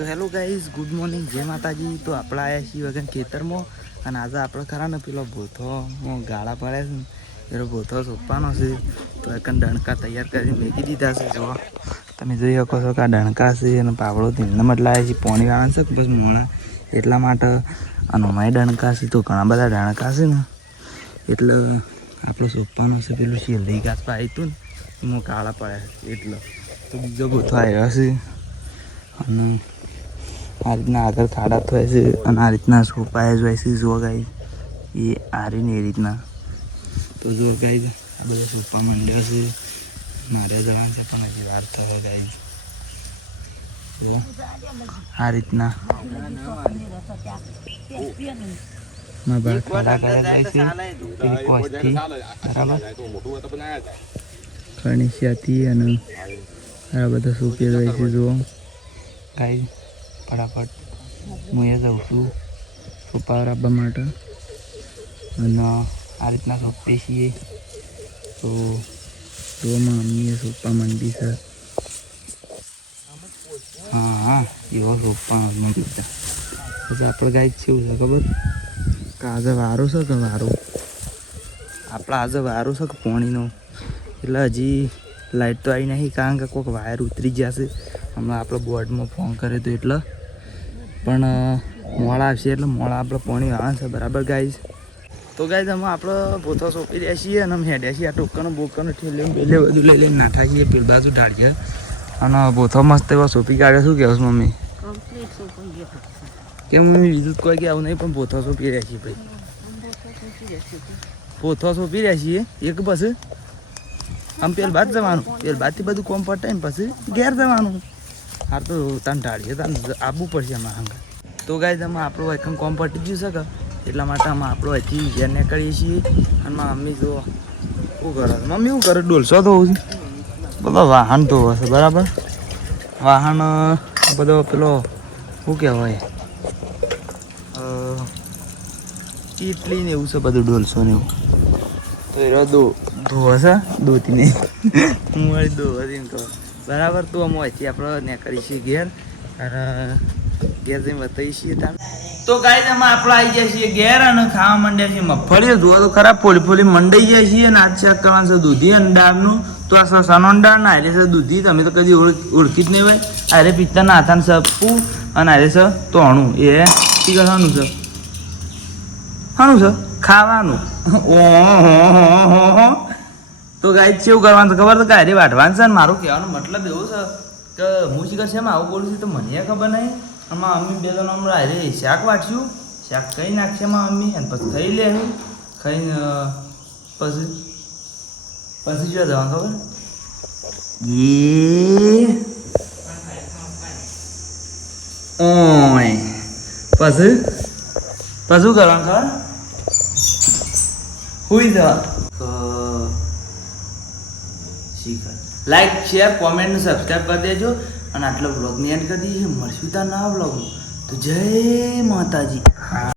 તો hello guys, good morning, જય માતાજી. તો આપણે આવ્યા છીએ વગર ખેતરમાં અને આજે આપણે ખરા ને પેલો ભૂથોમાં ગાળા પડ્યા છે ને પેલો ભૂથો સોંપવાનો છે. તો એકન ડણકા તૈયાર કરીને મેકી દીધા છે. જો તમે જોઈ શકો છો કે આ ડણકા છે અને પાવડો તેમને મતલાવે છે. પાણી વાળા છે કે બસ મોણા એટલા માટે અને અમારી ડણકા છે. તો ઘણા બધા ડણકા છે ને એટલે આપણો સોંપવાનો છે. પેલું શેરડી ઘાસ પાયું હતું ને એમાં ગાળા પડ્યા છે એટલે તો બીજો ભૂથો આવ્યો છે. અને આ રીતના આગળ ખાડા થાય છે અને આ રીતના સોપાયા જ હોય છે. જો ગાઈ એ આરીને એ રીતના તો જો ગાઈ આ બધા સોપા માંડ્યા છે. મારે જવાનું છે પણ હજી વાર થયો ગાઈ. જો આ રીતના ખાડા ખાડા જાય છે પેલી કોસ્ટથી બરાબર કણિશિયાથી અને આ બધા સોપિયા જાય છે. જુઓ ગાઈ ફટાફટ હું એ જાઉં છું સોપા રાખવા માટે અને આ રીતના સોંપીએ છીએ. તો જોવામાં મમ્મીએ સોપા માંડી છે. હા એવો સોપા માંડી છે. પછી આપણે ગાય કેવું છે ખબર કે આજે વારો છે કે વારો આપણે આજે વારો છે કે પાણીનો એટલે હજી લાઇટ તો આવી નહીં કારણ કે કોઈક વાયર ઉતરી ગયા છે. હમણાં આપણે બોર્ડમાં ફોન કર્યો તો એટલે પણ મોડા આવશે એટલે મોડા આપણે પાણી વાળા છે બરાબર ગાઈઝ. તો ગાઈઝ અમે આપણે ભૂથો સોંપી રહ્યા છીએ અને અમે હેડ્યા છીએ. આ ટોકનો બોકનો ઠેલ્યો પેલે બધું લઈ લઈને નાઠા છીએ પેલ બાજુ ઢાળીએ અને ભૂથો મસ્ત એવો સોંપી કાઢ્યો. શું કહેવું મમ્મી? કેમ મમ્મી બીજું કોઈ કહેવું નહીં પણ ભૂથો સોંપી રહ્યા છીએ ભાઈ. ભૂથો સોંપી રહ્યા છીએ એક પછી આમ પેલ બાદ જવાનું પેલ બાદથી બધું કોમ પટાય ને પછી ઘેર જવાનું. હાર તો તને ઢાળીએ તને આવવું પડશે અમારા હંગા. તો ગાઈઝ અમે આપણું એકમ કોમ પટી ગયું છે કે એટલા માટે અમે આપણો હજી ઘેર નીકળીએ છીએ. અને મારા મમ્મી જો શું કરે મમ્મી શું કરે ડોલસો ધોવું છે બધો વાહન ધોવો છે બરાબર. વાહન બધો પેલો શું કહેવાય ચીટલી ને એવું છે બધું ડોલસો ને એવું. તો એ ધોવે છે દોતી નહીં હું વાળી ધોવા કહો બરાબર. તો અમે અહીંથી આપણે નીકળી છીએ ઘેર અને ઘેર જઈને બતાવીએ છીએ તમે. તો ગાઈઝ અમે આપણે આવી જાય છીએ ઘેર અને ખાવા માંડ્યા છીએ મગફળી. જોવા તો ખરાબ ફોલી ફોલી મંડાઈ જાય છીએ અને આજ ચેક કરવાનું છે દૂધી અને દાળનું. તો આ સનો દાળ ના આરે છે દૂધી. તમે તો કદી ઓળખી જ નહીં હોય. આરે પિત્તરના હાથાનું સપવું અને આરે છે તોણું એ ઠીક શાનું છે શાનું છે ખાવાનું. ઓહો તો ગાઈઝ કેવું કરવાનું ખબર તો ગાયરે વાઢવાનું છે. ને મારું કહેવાનો મતલબ એવું છે કે હું શીખર છે એમાં આવું બોલું છું તો મને ખબર નહીં. આમાં મમ્મી બે જણ હમણાં હારે શાક વાટશું. શાક ખાઈ નાખશે એમાં મમ્મી અને પછી ખાઈ લે ખાઈને પછી જો જવાનું ખબર ઓય પછી શું કરવાનું ખબર હુઈ જવા. લાઈક શેર કોમેન્ટ ને સબસ્ક્રાઈબ કરી દેજો અને આટલો બ્લોગની એન્ડ કરી દઈએ. મળશું ત્યાં નવા બ્લોગમાં. તો જય માતાજી.